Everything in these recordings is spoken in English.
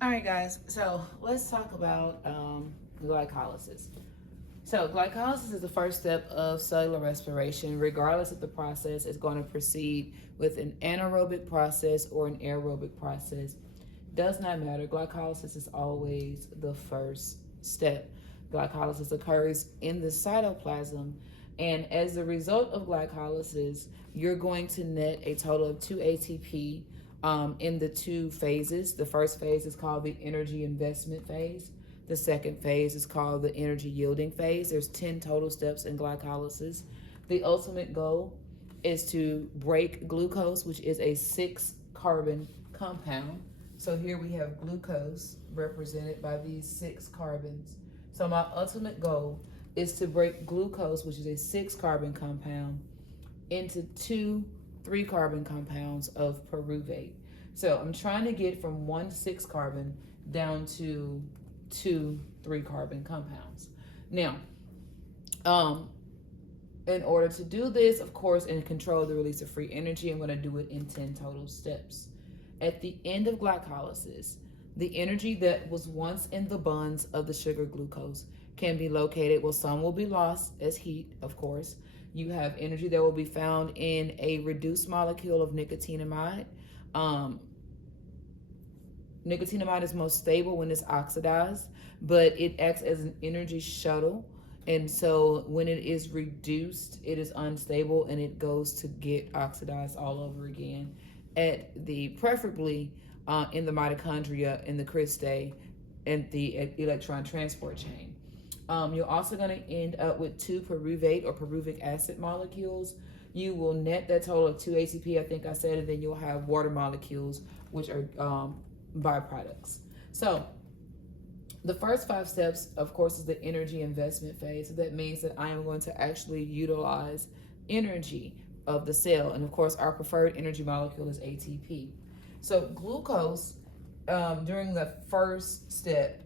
All right, guys. So let's talk about glycolysis. So glycolysis is the first step of cellular respiration. Regardless of the process, it's going to proceed with an anaerobic process or an aerobic process. Does not matter. Glycolysis is always the first step. Glycolysis occurs in the cytoplasm, and as a result of glycolysis, you're going to net a total of 2 ATP in the two phases. The first phase is called the energy investment phase. The second phase is called the energy yielding phase. There's 10 total steps in glycolysis. The ultimate goal is to break glucose, which is a 6-carbon compound. So here we have glucose represented by these 6 carbons. So my ultimate goal is to break glucose, which is a 6-carbon compound, into 2 3-carbon compounds of pyruvate. So I'm trying to get from 1 6-carbon down to 2 3-carbon compounds. Now, in order to do this, of course, and control the release of free energy, I'm going to do it in 10 total steps. At the end of glycolysis, the energy that was once in the bonds of the sugar glucose can be located. Well, some will be lost as heat, of course. You have energy that will be found in a reduced molecule of nicotinamide. Nicotinamide is most stable when it's oxidized, but it acts as an energy shuttle. And so when it is reduced, it is unstable and it goes to get oxidized all over again at the preferably in the mitochondria, in the cristae, and the electron transport chain. You're also going to end up with 2 pyruvate or pyruvic acid molecules. You will net that total of 2 ATP, I think I said, and then you'll have water molecules, which are byproducts. So the first 5 steps, of course, is the energy investment phase. So that means that I am going to actually utilize energy of the cell. And of course, our preferred energy molecule is ATP. So glucose, during the first step,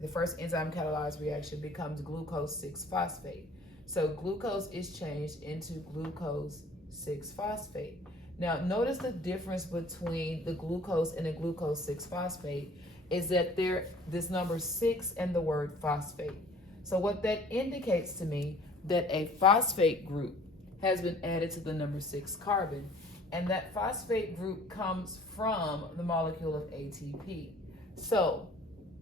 the first enzyme catalyzed reaction becomes glucose 6-phosphate. So glucose is changed into glucose 6-phosphate. Now, notice the difference between the glucose and the glucose 6-phosphate is that this number 6 and the word phosphate. So what that indicates to me that a phosphate group has been added to the number 6 carbon, and that phosphate group comes from the molecule of ATP. So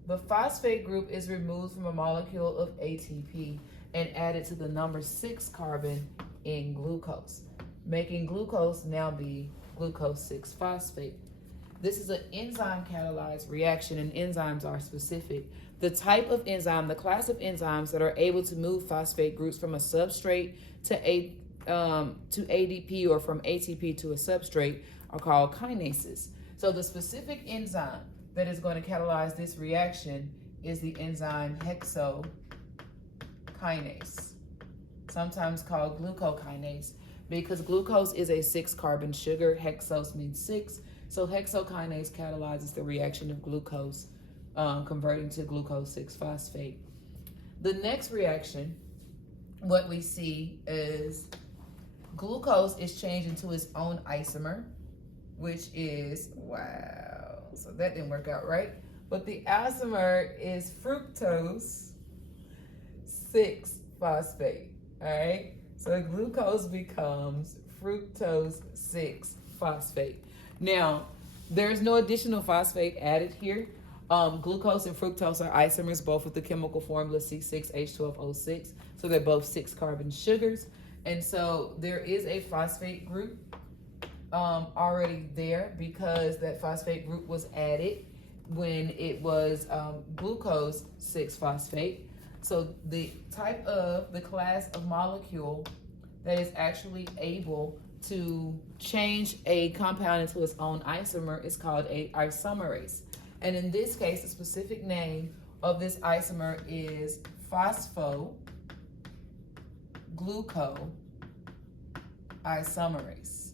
the phosphate group is removed from a molecule of ATP and added to the number 6 carbon in glucose, making glucose now be glucose 6-phosphate. This is an enzyme catalyzed reaction, and enzymes are specific. The type of enzyme, the class of enzymes that are able to move phosphate groups from a substrate to ADP or from ATP to a substrate are called kinases. So the specific enzyme that is going to catalyze this reaction is the enzyme hexokinase, sometimes called glucokinase, because glucose is a 6-carbon sugar. Hexose means 6, so hexokinase catalyzes the reaction of glucose, converting to glucose 6-phosphate. The next reaction, what we see is glucose is changed into its own isomer, which is, wow, so that didn't work out right. But the isomer is fructose 6-phosphate, all right? So glucose becomes fructose 6-phosphate. Now, there's no additional phosphate added here. Glucose and fructose are isomers, both with the chemical formula C6H12O6. So they're both 6-carbon sugars. And so there is a phosphate group already there because that phosphate group was added when it was glucose 6-phosphate. So the class of molecule that is actually able to change a compound into its own isomer is called a isomerase. And in this case, the specific name of this isomer is phosphoglucoisomerase.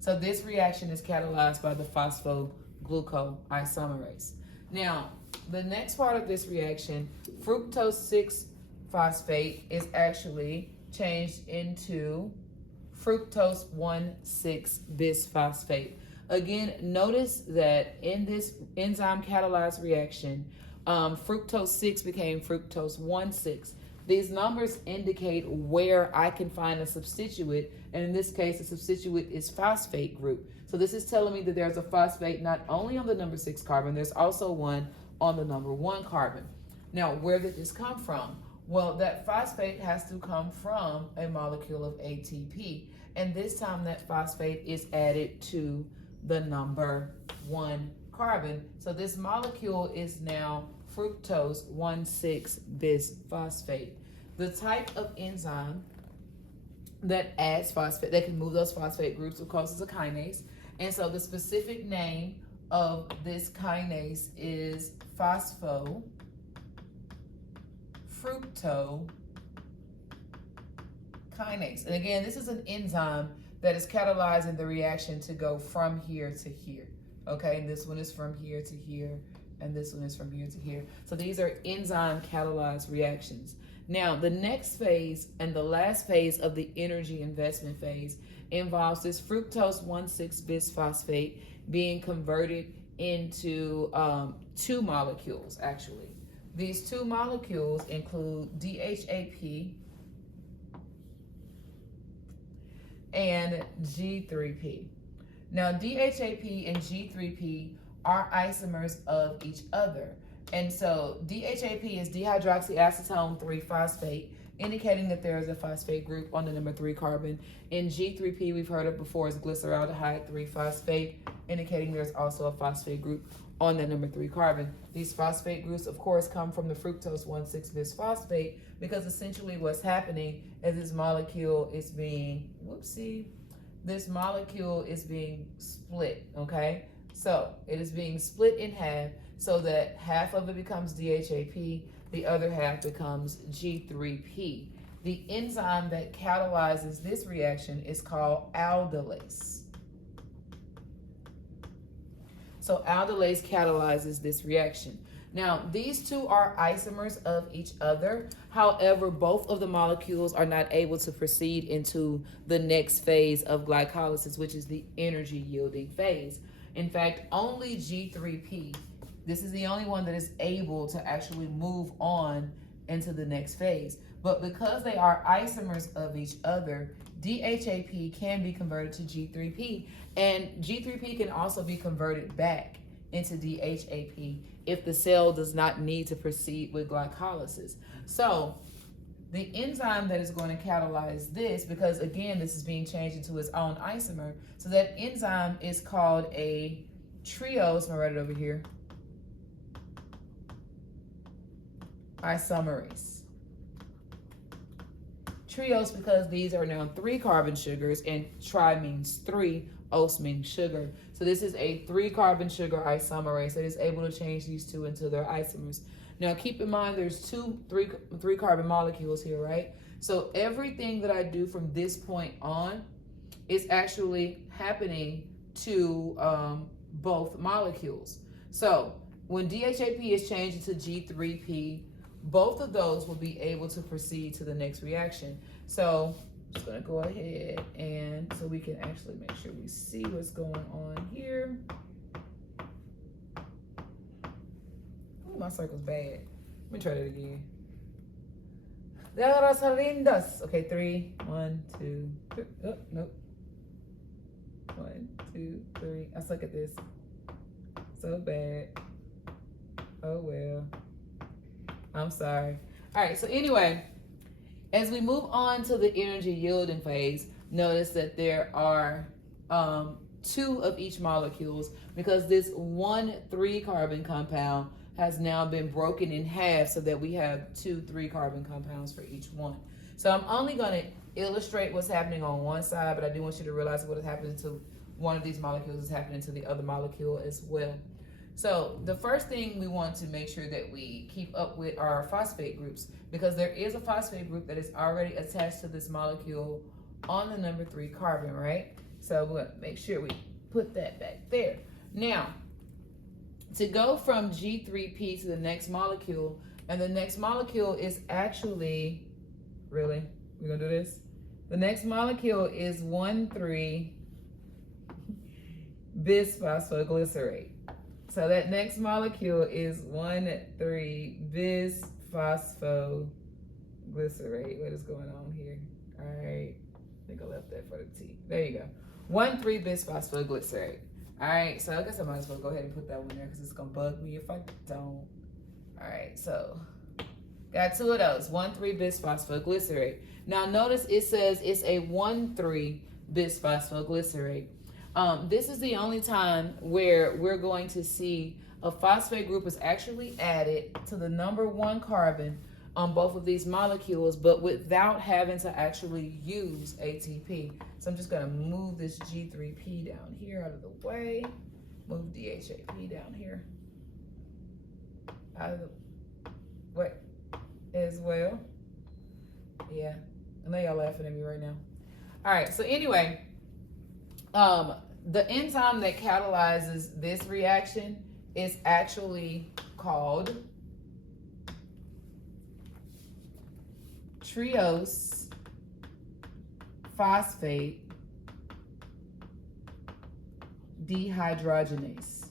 So this reaction is catalyzed by the phosphoglucoisomerase. Now, the next part of this reaction, fructose 6-phosphate is actually changed into fructose 1,6-bisphosphate. Again, notice that in this enzyme catalyzed reaction, fructose 6 became fructose 1,6. These numbers indicate where I can find a substituent, and in this case, the substituent is phosphate group. So this is telling me that there's a phosphate not only on the number 6 carbon, there's also one on the number 1 carbon. Now, where did this come from? Well, that phosphate has to come from a molecule of ATP, and this time that phosphate is added to the number 1 carbon. So this molecule is now fructose 1,6 bisphosphate. The type of enzyme that adds phosphate, that can move those phosphate groups, of course, is a kinase. And so the specific name of this kinase is phosphofructokinase. And again, this is an enzyme that is catalyzing the reaction to go from here to here. Okay, and this one is from here to here, and this one is from here to here. So these are enzyme catalyzed reactions. Now, the next phase and the last phase of the energy investment phase involves this fructose 1,6 bisphosphate being converted into 2 molecules, actually. These 2 molecules include DHAP and G3P. Now, DHAP and G3P are isomers of each other. And so DHAP is dihydroxyacetone 3-phosphate, indicating that there is a phosphate group on the number 3 carbon. And G3P, we've heard of before, is glyceraldehyde 3-phosphate, indicating there's also a phosphate group on the number 3 carbon. These phosphate groups, of course, come from the fructose 1,6 bisphosphate, because essentially what's happening is this molecule is being, this molecule is being split, okay? So it is being split in half so that half of it becomes DHAP, the other half becomes G3P. The enzyme that catalyzes this reaction is called aldolase. So aldolase catalyzes this reaction. Now, these 2 are isomers of each other. However, both of the molecules are not able to proceed into the next phase of glycolysis, which is the energy yielding phase. In fact, only G3P, this is the only one that is able to actually move on into the next phase. But because they are isomers of each other, DHAP can be converted to G3P, and G3P can also be converted back into DHAP if the cell does not need to proceed with glycolysis. So the enzyme that is going to catalyze this, because again, this is being changed into its own isomer, so that enzyme is called a triose, I'm gonna write it over here, isomerase. Triose because these are now 3 carbon sugars, and tri means 3, os means sugar. So this is a 3 carbon sugar isomerase that is able to change these 2 into their isomers. Now keep in mind there's 3 carbon molecules here, right? So everything that I do from this point on is actually happening to both molecules. So when DHAP is changed into G3P, both of those will be able to proceed to the next reaction. So I'm just gonna go ahead and so we can actually make sure we see what's going on here. Ooh, my circle's bad. Let me try that again. Okay, 3, 1, 2, 3. Oh, nope. 1, 2, 3. I suck at this. So bad. Oh well. I'm sorry. All right, so anyway, as we move on to the energy yielding phase, notice that there are 2 of each molecules, because this 1 3-carbon compound has now been broken in half so that we have 2 3-carbon compounds for each one. So I'm only going to illustrate what's happening on one side, but I do want you to realize what is happening to one of these molecules is happening to the other molecule as well. So the first thing we want to make sure that we keep up with are our phosphate groups, because there is a phosphate group that is already attached to this molecule on the number 3 carbon, right? So we're going to make sure we put that back there. Now, to go from G3P to the next molecule, and the next molecule is actually, really? We're going to do this? The next molecule is 1,3 bisphosphoglycerate. So that next molecule is 1,3-bisphosphoglycerate. What is going on here? All right. I think I left that for the T. There you go. 1,3-bisphosphoglycerate. All right. So I guess I might as well go ahead and put that one there because it's going to bug me if I don't. All right. So got two of those. 1,3-bisphosphoglycerate. Now notice it says it's a 1,3-bisphosphoglycerate. This is the only time where we're going to see a phosphate group is actually added to the number 1 carbon on both of these molecules, but without having to actually use ATP. So I'm just going to move this G3P down here out of the way. Move DHAP down here out of the way as well. Yeah, I know y'all laughing at me right now. All right, so anyway, the enzyme that catalyzes this reaction is actually called triose phosphate dehydrogenase.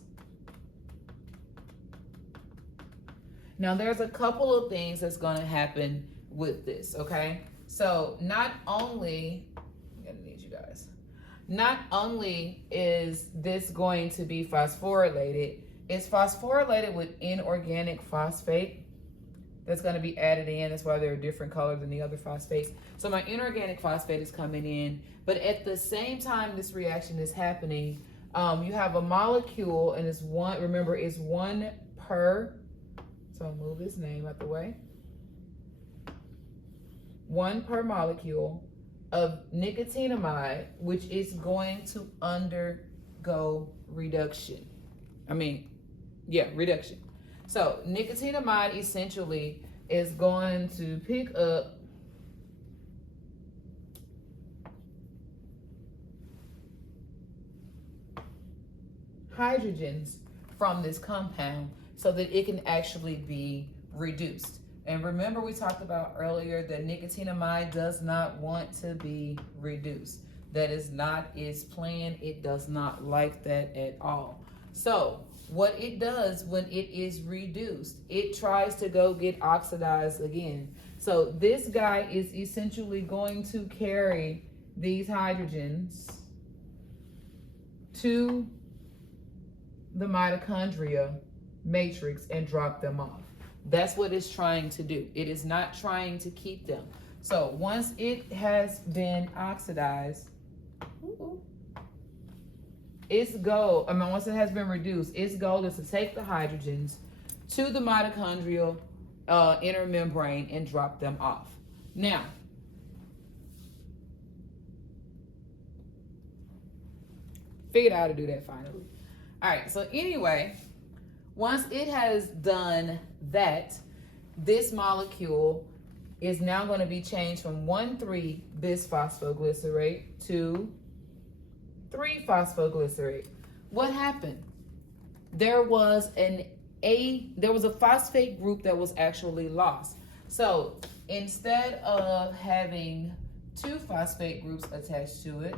Now there's a couple of things that's going to happen with this, okay? So not only, I'm gonna need you guys. Not only is this going to be phosphorylated, it's phosphorylated with inorganic phosphate that's going to be added in. That's why they're a different color than the other phosphates. So my inorganic phosphate is coming in, but at the same time this reaction is happening, you have a molecule, and it's one, remember it's 1 per, so I'll move this name out the way, 1 per molecule of nicotinamide, which is going to undergo reduction. Reduction. So nicotinamide essentially is going to pick up hydrogens from this compound so that it can actually be reduced. And remember, we talked about earlier that nicotinamide does not want to be reduced. That is not its plan. It does not like that at all. So what it does when it is reduced, it tries to go get oxidized again. So this guy is essentially going to carry these hydrogens to the mitochondria matrix and drop them off. That's what it's trying to do. It is not trying to keep them. So once it has been oxidized, once it has been reduced, its goal is to take the hydrogens to the mitochondrial inner membrane and drop them off. Now, figured out how to do that finally. All right, so anyway, once it has done that, this molecule is now going to be changed from 1,3-bisphosphoglycerate to 3-phosphoglycerate. What happened? There was a phosphate group that was actually lost. So instead of having 2 phosphate groups attached to it,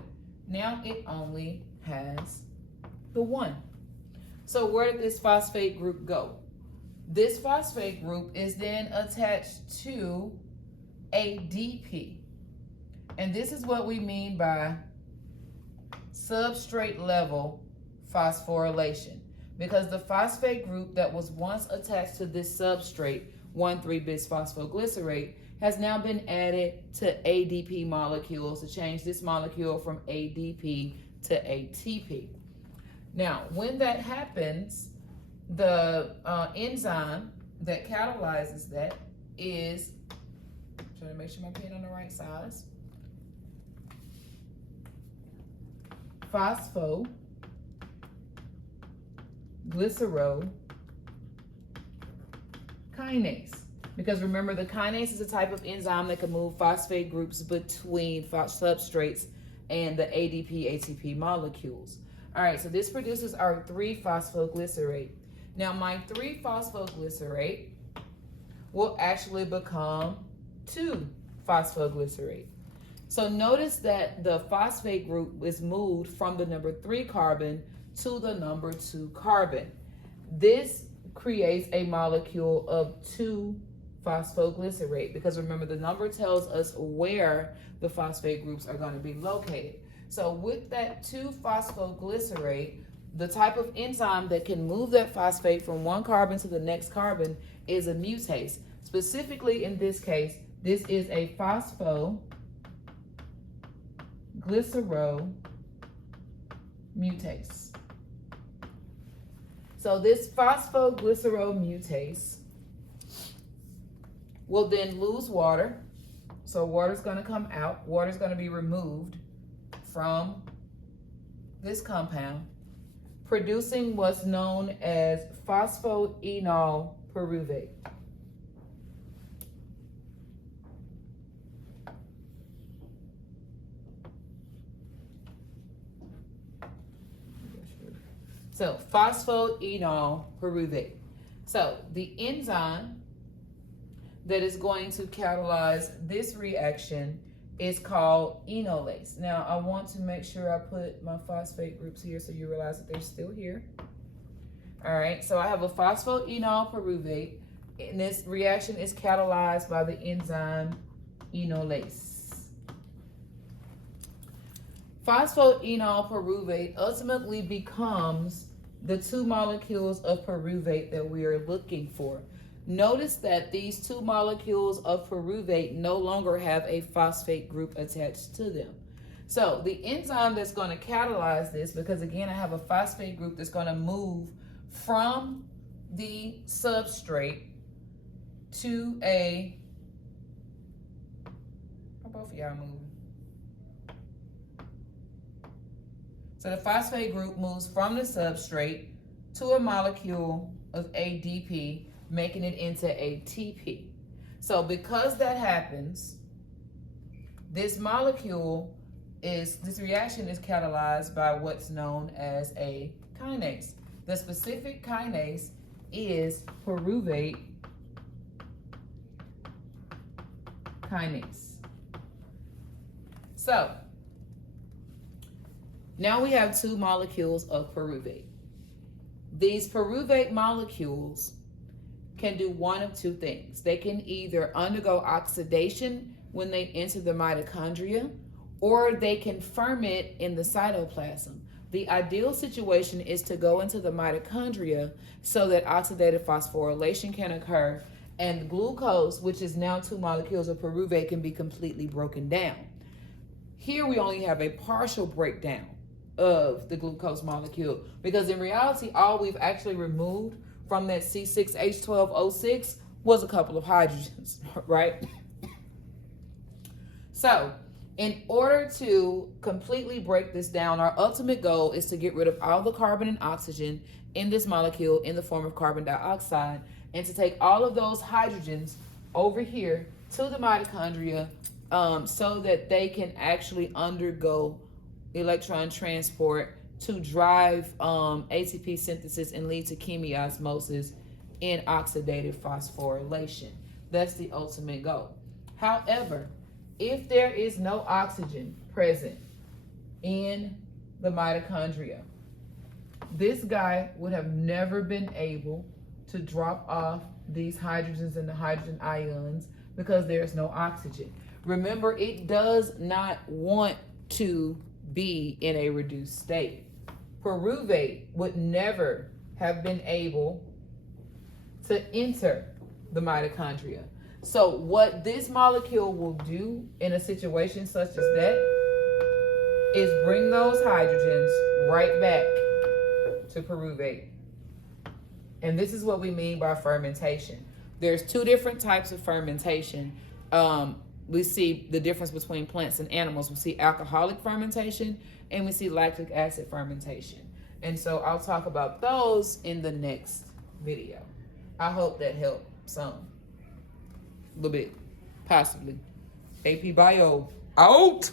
now it only has the 1. So where did this phosphate group go? This phosphate group is then attached to ADP. And this is what we mean by substrate level phosphorylation, because the phosphate group that was once attached to this substrate, 1,3-bisphosphoglycerate, has now been added to ADP molecules to change this molecule from ADP to ATP. Now, when that happens, the enzyme that catalyzes that is, trying to make sure my pen on the right size, phosphoglycerokinase. Because remember, the kinase is a type of enzyme that can move phosphate groups between substrates and the ADP, ATP molecules. All right, so this produces our 3-phosphoglycerate. Now, my 3-phosphoglycerate will actually become 2-phosphoglycerate. So notice that the phosphate group is moved from the number 3 carbon to the number 2 carbon. This creates a molecule of 2-phosphoglycerate, because remember, the number tells us where the phosphate groups are going to be located. So with that 2-phosphoglycerate, the type of enzyme that can move that phosphate from one carbon to the next carbon is a mutase. Specifically in this case, this is a phosphoglyceromutase. So this phosphoglyceromutase will then lose water. So water's going to come out. Water's going to be removed from this compound, producing what's known as phosphoenol pyruvate. So phosphoenol pyruvate. So the enzyme that is going to catalyze this reaction is called enolase. Now I want to make sure I put my phosphate groups here so you realize that they're still here. All right, so I have a phosphoenol pyruvate, and this reaction is catalyzed by the enzyme enolase. Phosphoenol pyruvate ultimately becomes the 2 molecules of pyruvate that we are looking for. Notice that these 2 molecules of pyruvate no longer have a phosphate group attached to them. So the enzyme that's going to catalyze this, because again I have a phosphate group that's going to move from the substrate to a, both of y'all moving. So the phosphate group moves from the substrate to a molecule of ADP, making it into ATP. So because that happens, this reaction is catalyzed by what's known as a kinase. The specific kinase is pyruvate kinase. So now we have 2 molecules of pyruvate. These pyruvate molecules can do one of 2 things. They can either undergo oxidation when they enter the mitochondria, or they can ferment in the cytoplasm. The ideal situation is to go into the mitochondria so that oxidative phosphorylation can occur, and glucose, which is now 2 molecules of pyruvate, can be completely broken down. Here we only have a partial breakdown of the glucose molecule, because in reality all we've actually removed from that C6H12O6 was a couple of hydrogens, right? So in order to completely break this down, our ultimate goal is to get rid of all the carbon and oxygen in this molecule in the form of carbon dioxide, and to take all of those hydrogens over here to the mitochondria so that they can actually undergo electron transport to drive ATP synthesis and lead to chemiosmosis in oxidative phosphorylation. That's the ultimate goal. However, if there is no oxygen present in the mitochondria, this guy would have never been able to drop off these hydrogens and the hydrogen ions because there's no oxygen. Remember, it does not want to be in a reduced state. Pyruvate would never have been able to enter the mitochondria. So what this molecule will do in a situation such as that is bring those hydrogens right back to pyruvate. And this is what we mean by fermentation. There's 2 different types of fermentation. We see the difference between plants and animals. We see alcoholic fermentation and we see lactic acid fermentation. And so I'll talk about those in the next video. I hope that helped some. A little bit, possibly. AP Bio, out!